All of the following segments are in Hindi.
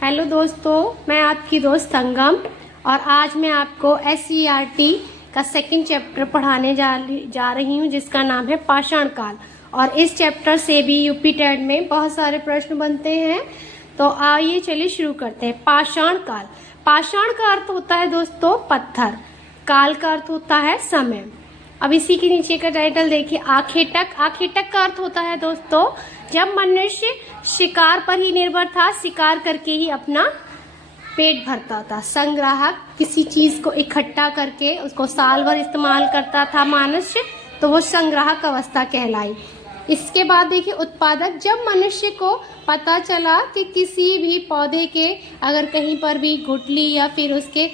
हेलो दोस्तों, मैं आपकी दोस्त संगम और आज मैं आपको SCERT का सेकंड चैप्टर पढ़ाने जा रही हूँ जिसका नाम है पाषाण काल। और इस चैप्टर से भी यूपी टेट में बहुत सारे प्रश्न बनते हैं। तो आइए चलिए शुरू करते हैं। पाषाण काल। पाषाण का अर्थ होता है दोस्तों पत्थर, काल का अर्थ होता है समय। अब इसी के नीचे का टाइटल देखिए, आखेटक। आखेटक का अर्थ होता है दोस्तों जब मनुष्य शिकार पर ही निर्भर था, शिकार करके ही अपना पेट भरता था। संग्राहक किसी चीज को इकट्ठा करके उसको साल भर इस्तेमाल करता था मनुष्य, तो वो संग्राहक अवस्था कहलाई। इसके बाद देखिए उत्पादक। जब मनुष्य को पता चला कि किसी भी पौधे के अगर कहीं पर भी गुठली या फिर उसके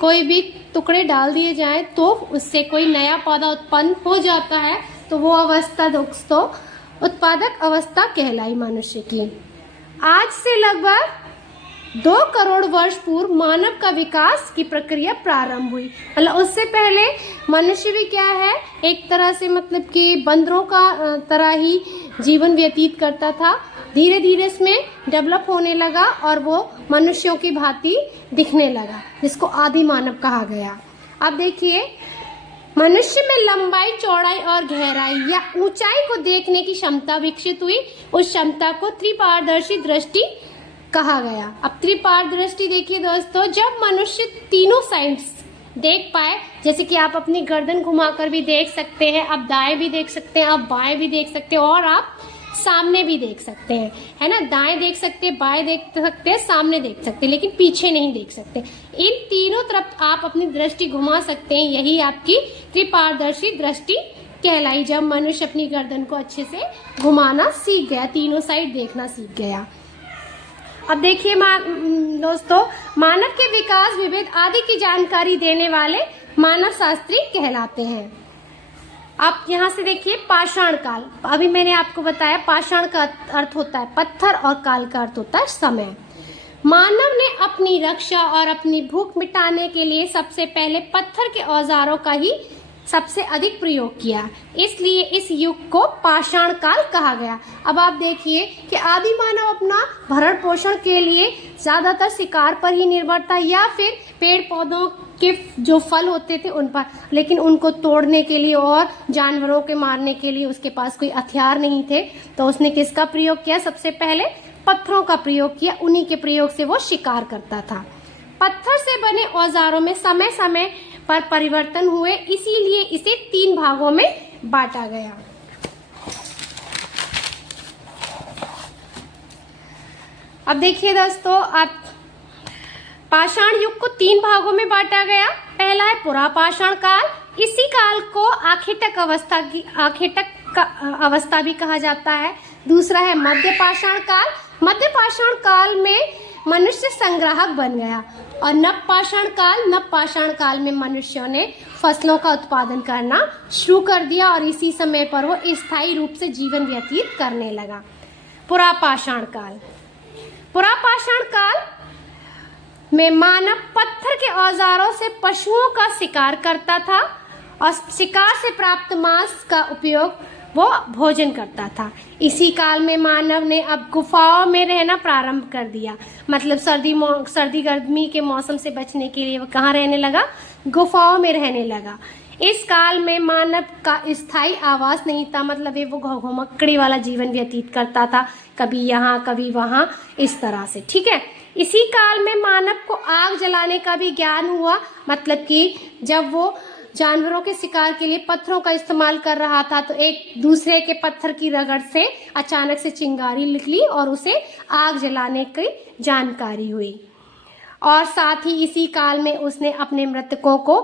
कोई भी टुकड़े डाल दिए जाएं तो उससे कोई नया पौधा उत्पन्न हो जाता है, तो वो अवस्था दोस्तों उत्पादक अवस्था कहलाई मनुष्य की। आज से लगभग 2 करोड़ वर्ष पूर्व मानव का विकास की प्रक्रिया प्रारंभ हुई। मतलब उससे पहले मनुष्य भी क्या है, एक तरह से मतलब कि बंदरों का तरह ही जीवन व्यतीत करता था। धीरे धीरे इसमें डेवलप होने लगा और वो मनुष्यों की भांति दिखने लगा, जिसको आदि मानव कहा गया। अब देखिए, मनुष्य में लंबाई, चौड़ाई और गहराई या ऊंचाई को देखने की क्षमता विकसित हुई। उस क्षमता को त्रिपारदर्शी दृष्टि कहा गया। अब त्रिपारदर्शी देखिए दोस्तों, जब मनुष्य तीनों साइड्स देख पाए, जैसे कि आप अपनी गर्दन घुमाकर भी देख सकते हैं, आप दाएं भी देख सकते हैं, आप बाएं भी देख सकते हैं और आप सामने भी देख सकते हैं, है ना। दाएं देख सकते हैं, बाएं देख सकते हैं, सामने देख सकते हैं, लेकिन पीछे नहीं देख सकते। इन तीनों तरफ आप अपनी दृष्टि घुमा सकते हैं। यही आपकी त्रिपारदर्शी दृष्टि कहलाई, जब मनुष्य अपनी गर्दन को अच्छे से घुमाना सीख गया, तीनों साइड देखना सीख गया। अब देखिए दोस्तों, मानव के विकास विभेद आदि की जानकारी देने वाले मानव शास्त्री कहलाते हैं। आप यहाँ से देखिए पाषाण काल। अभी मैंने आपको बताया पाषाण का अर्थ होता है पत्थर और काल का अर्थ होता है समय। मानव ने अपनी रक्षा और अपनी भूख मिटाने के लिए सबसे पहले पत्थर के औजारों का ही सबसे अधिक प्रयोग किया, इसलिए इस युग को पाषाण काल कहा गया। अब आप देखिए कि आदि मानव अपना भरण पोषण के लिए ज्यादातर शिकार पर ही निर्भर था या फिर पेड़ पौधों के जो फल होते थे उन पर, लेकिन उनको तोड़ने के लिए और जानवरों के मारने के लिए उसके पास कोई हथियार नहीं थे। तो उसने किसका प्रयोग किया? सबसे पहले पत्थरों का प्रयोग किया। उन्हीं के प्रयोग से वो शिकार करता था। पत्थर से बने औजारों में समय समय पर परिवर्तन हुए, इसीलिए इसे 3 भागों में बांटा गया। अब देखिए दोस्तों, आप पाषाण युग को 3 भागों में बांटा गया। पहला है पुरापाषाण काल। इसी काल को आखेटक अवस्था भी कहा जाता है। दूसरा है मध्य पाषाण काल। मध्य पाषाण काल में मनुष्य संग्राहक बन गया। और नव पाषाण काल में मनुष्यों ने फसलों का उत्पादन करना शुरू कर दिया और इसी समय पर वो स्थायी रूप से जीवन व्यतीत करने लगा। पुरापाषाण काल में मानव पत्थर के औजारों से पशुओं का शिकार करता था और शिकार से प्राप्त मांस का उपयोग वो भोजन करता था। इसी काल में मानव ने अब गुफाओं में रहना प्रारंभ कर दिया। मतलब सर्दी गर्मी के मौसम से बचने के लिए वो कहाँ रहने लगा? गुफाओं में रहने लगा। इस काल में मानव का स्थायी आवास नहीं था। मतलब वो घुमक्कड़ी वाला जीवन व्यतीत करता था, कभी यहाँ कभी वहाँ, इस तरह से। ठीक है। इसी काल में मानव को आग जलाने का भी ज्ञान हुआ। मतलब कि जब वो जानवरों के शिकार के लिए पत्थरों का इस्तेमाल कर रहा था तो एक दूसरे के पत्थर की रगड़ से अचानक से चिंगारी निकली और उसे आग जलाने की जानकारी हुई। और साथ ही इसी काल में उसने अपने मृतकों को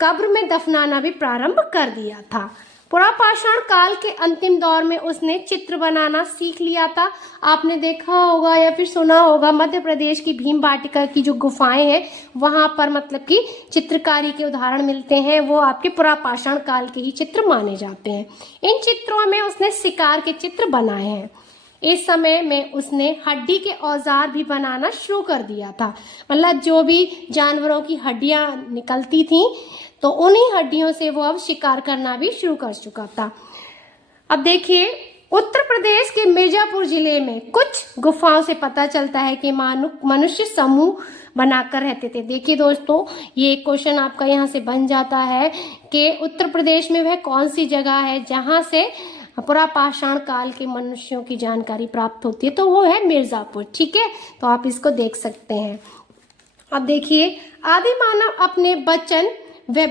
कब्र में दफनाना भी प्रारंभ कर दिया था। पुरापाषाण काल के अंतिम दौर में उसने चित्र बनाना सीख लिया था। आपने देखा होगा या फिर सुना होगा, मध्य प्रदेश की भीमबाटिका की जो गुफाएं हैं वहां पर मतलब कि चित्रकारी के उदाहरण मिलते हैं, वो आपके पुरापाषाण काल के ही चित्र माने जाते हैं। इन चित्रों में उसने शिकार के चित्र बनाए हैं। इस समय में उसने हड्डी के औजार भी बनाना शुरू कर दिया था। मतलब जो भी जानवरों की हड्डियां निकलती थी तो उन्हीं हड्डियों से वो अब शिकार करना भी शुरू कर चुका था। अब देखिए उत्तर प्रदेश के मिर्जापुर जिले में कुछ गुफाओं से पता चलता है कि मनुष्य समूह बनाकर रहते थे। देखिए दोस्तों, ये क्वेश्चन आपका यहाँ से बन जाता है कि उत्तर प्रदेश में वह कौन सी जगह है जहाँ से पुरापाषाण काल के मनुष्यों की जानकारी प्राप्त होती है, तो वो है मिर्जापुर। ठीक है, तो आप इसको देख सकते हैं। अब देखिए, आदि मानव अपने बचन व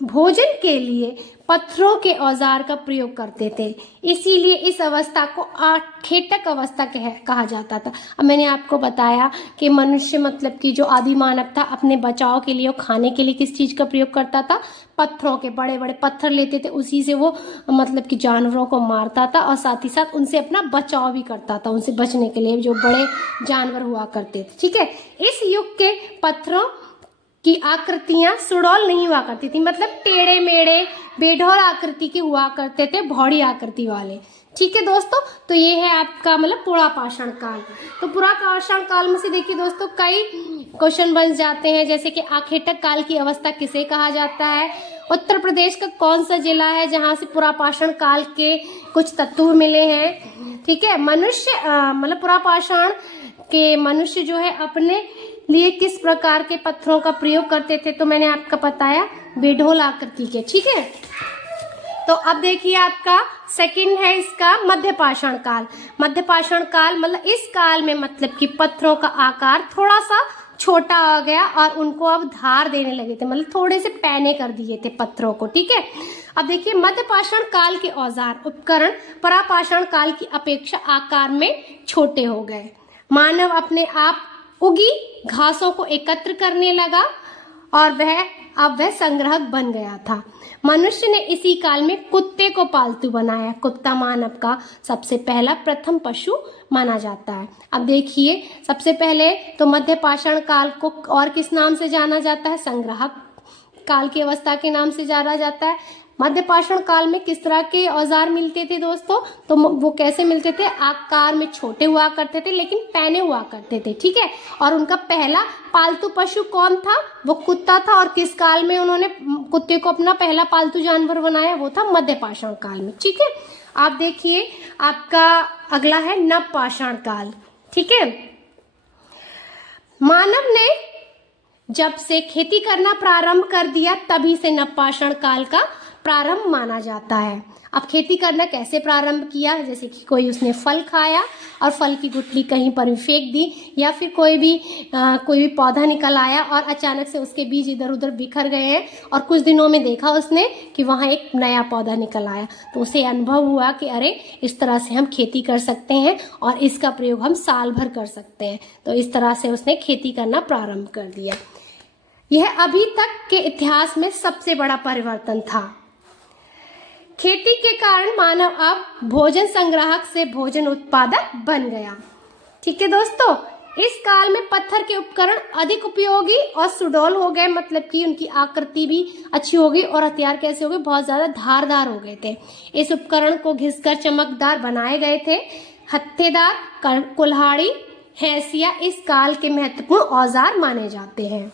भोजन के लिए पत्थरों के औजार का प्रयोग करते थे, इसीलिए इस अवस्था को आखेटक अवस्था कहा जाता था। अब मैंने आपको बताया कि मनुष्य मतलब कि जो आदि मानव था अपने बचाव के लिए और खाने के लिए किस चीज का प्रयोग करता था, पत्थरों के बड़े बड़े पत्थर लेते थे, उसी से वो मतलब कि जानवरों को मारता था और साथ ही साथ उनसे अपना बचाव भी करता था, उनसे बचने के लिए जो बड़े जानवर हुआ करते थे। ठीक है, इस युग के पत्थरों की आकृतियां सुडौल नहीं हुआ करती थी, मतलब टेढ़े मेढ़े बेढौर आकृति के हुआ करते थे, भौड़ी आकृति वाले। ठीक है दोस्तों, तो ये है आपका मतलब पुरापाषाण काल। तो पुरापाषाण काल में से देखिए दोस्तों कई क्वेश्चन बन जाते हैं, जैसे कि आखेटक काल की अवस्था किसे कहा जाता है, उत्तर प्रदेश का कौन सा जिला है जहां से पुरापाषाण काल के कुछ तत्व मिले हैं। ठीक है, मनुष्य मतलब पुरापाषाण के मनुष्य जो है अपने लिए किस प्रकार के पत्थरों का प्रयोग करते थे, तो मैंने आपका बताया बेढौल आकृति के। ठीक है, तो अब देखिए आपका सेकंड है इसका मध्यपाषाण काल। मध्यपाषाण काल मतलब इस काल में मतलब कि पत्थरों का आकार थोड़ा सा छोटा आ गया और उनको अब धार देने लगे थे, मतलब थोड़े से पैने कर दिए थे पत्थरों को। ठीक है, अब देखिए मध्यपाषाण काल के औजार उपकरण पुरापाषाण काल की अपेक्षा आकार में छोटे हो गए। मानव अपने आप उगी घासों को एकत्र करने लगा और वह संग्राहक बन गया था। मनुष्य ने इसी काल में कुत्ते को पालतू बनाया। कुत्ता मानव का सबसे पहला प्रथम पशु माना जाता है। अब देखिए, सबसे पहले तो मध्यपाषाण काल को और किस नाम से जाना जाता है, संग्राहक काल की अवस्था के नाम से जाना जाता है। मध्यपाषाण काल में किस तरह के औजार मिलते थे दोस्तों, तो वो कैसे मिलते थे, आकार में छोटे हुआ करते थे लेकिन पैने हुआ करते थे। ठीक है, और उनका पहला पालतू पशु कौन था, वो कुत्ता था। और किस काल में उन्होंने कुत्ते को अपना पहला पालतू जानवर बनाया, वो था मध्यपाषाण काल में। ठीक है, आप देखिए आपका अगला है नवपाषाण काल। ठीक है, मानव ने जब से खेती करना प्रारंभ कर दिया तभी से नवपाषाण काल का प्रारंभ माना जाता है। अब खेती करना कैसे प्रारंभ किया, जैसे कि कोई उसने फल खाया और फल की गुठली कहीं पर भी फेंक दी, या फिर कोई भी पौधा निकल आया और अचानक से उसके बीज इधर उधर बिखर गए हैं और कुछ दिनों में देखा उसने कि वहाँ एक नया पौधा निकल आया, तो उसे अनुभव हुआ कि अरे इस तरह से हम खेती कर सकते हैं और इसका प्रयोग हम साल भर कर सकते हैं। तो इस तरह से उसने खेती करना प्रारंभ कर दिया। यह अभी तक के इतिहास में सबसे बड़ा परिवर्तन था। खेती के कारण मानव अब भोजन संग्राहक से भोजन उत्पादक बन गया। ठीक है दोस्तों, इस काल में पत्थर के उपकरण अधिक उपयोगी और सुडौल हो गए, मतलब कि उनकी आकृति भी अच्छी हो गई और हथियार कैसे हो गए, बहुत ज्यादा धारदार हो गए थे। इस उपकरण को घिसकर चमकदार बनाए गए थे। हत्थेदार, कुल्हाड़ी, हैसिया इस काल के महत्वपूर्ण औजार माने जाते हैं।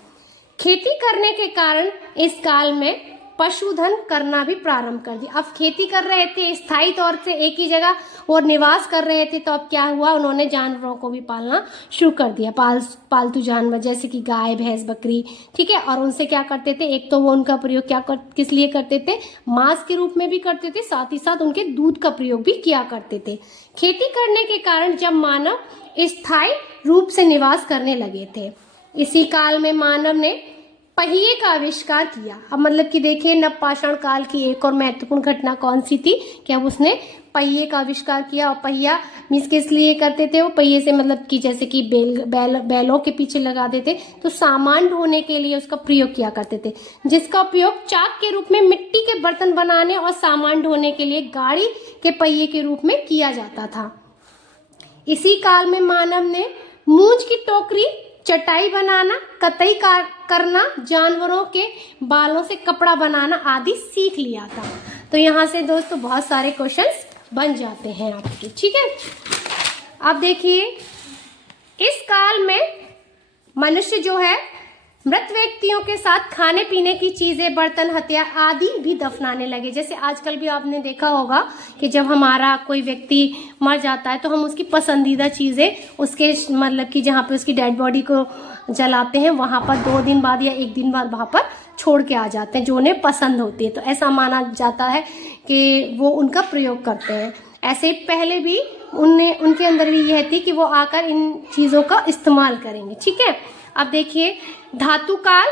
खेती करने के कारण इस काल में पशुधन करना भी प्रारंभ कर दिया। अब खेती कर रहे थे स्थायी तौर से एक ही जगह और निवास कर रहे थे, तो अब क्या हुआ, उन्होंने जानवरों को भी पालना शुरू कर दिया, पालतू जानवर जैसे कि गाय भैंस बकरी। ठीक है, और उनसे क्या करते थे, एक तो वो उनका प्रयोग किस लिए करते थे, मांस के रूप में भी करते थे, साथ ही साथ उनके दूध का प्रयोग भी किया करते थे। खेती करने के कारण जब मानव स्थायी रूप से निवास करने लगे थे, इसी काल में मानव ने पहिए का आविष्कार किया। अब मतलब कि देखिए नवपाषाण काल की एक और महत्वपूर्ण घटना कौन सी थी कि अब उसने पहिए का आविष्कार किया। और पहिया मीन्स किस लिए करते थे, वो पहिए से मतलब कि जैसे कि बैलों के पीछे लगा देते तो सामान ढोने के लिए उसका प्रयोग किया करते थे, जिसका उपयोग चाक के रूप में मिट्टी के बर्तन बनाने और सामान ढोने के लिए गाड़ी के पहिए के रूप में किया जाता था। इसी काल में मानव ने मूंज की टोकरी, चटाई बनाना, कताई करना, जानवरों के बालों से कपड़ा बनाना आदि सीख लिया था। तो यहाँ से दोस्तों बहुत सारे क्वेश्चंस बन जाते हैं आपके। ठीक है, अब देखिए इस काल में मनुष्य जो है मृत व्यक्तियों के साथ खाने पीने की चीजें, बर्तन, हथियार आदि भी दफनाने लगे। जैसे आजकल भी आपने देखा होगा कि जब हमारा कोई व्यक्ति मर जाता है तो हम उसकी पसंदीदा चीजें उसके मतलब कि जहाँ पे उसकी डेड बॉडी को जलाते हैं वहां पर 2 दिन बाद या 1 दिन बाद वहां पर छोड़ के आ जाते हैं, जो उन्हें पसंद होती है। तो ऐसा माना जाता है कि वो उनका प्रयोग करते हैं। ऐसे पहले भी उनके अंदर भी यह थी कि वो आकर इन चीज़ों का इस्तेमाल करेंगे। ठीक है, अब देखिए धातु काल।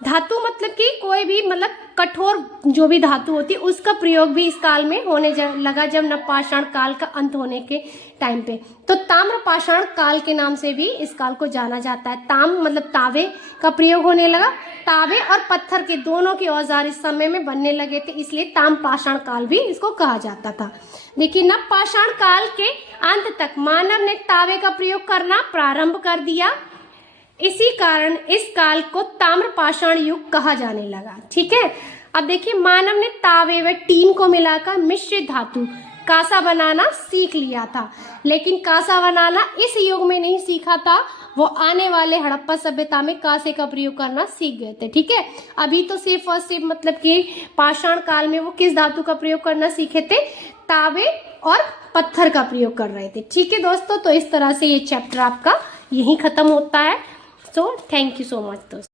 धातु मतलब कि कोई भी मतलब कठोर जो भी धातु होती है उसका प्रयोग भी इस काल में होने लगा, जब नवपाषाण काल का अंत होने के टाइम पे। तो ताम्रपाषाण काल के नाम से भी इस काल को जाना जाता है। ताम मतलब तावे का प्रयोग होने लगा। तावे और पत्थर के दोनों के औजार इस समय में बनने लगे थे, इसलिए ताम्रपाषाण काल भी इसको कहा जाता था। लेकिन नवपाषाण काल के अंत तक मानव ने तावे का प्रयोग करना प्रारंभ कर दिया। इसी कारण इस काल को ताम्रपाषाण युग कहा जाने लगा। ठीक है, अब देखिए मानव ने तावे व टीन को मिलाकर मिश्रित धातु कांसा बनाना सीख लिया था, लेकिन कांसा बनाना इस युग में नहीं सीखा था, वो आने वाले हड़प्पा सभ्यता में कांसे का प्रयोग करना सीख गए थे। ठीक है, अभी तो सिर्फ और सिर्फ मतलब कि पाषाण काल में वो किस धातु का प्रयोग करना सीखे थे, तावे और पत्थर का प्रयोग कर रहे थे। ठीक है दोस्तों, तो इस तरह से ये चैप्टर आपका यहीं खत्म होता है। So thank you so much दोस्तों।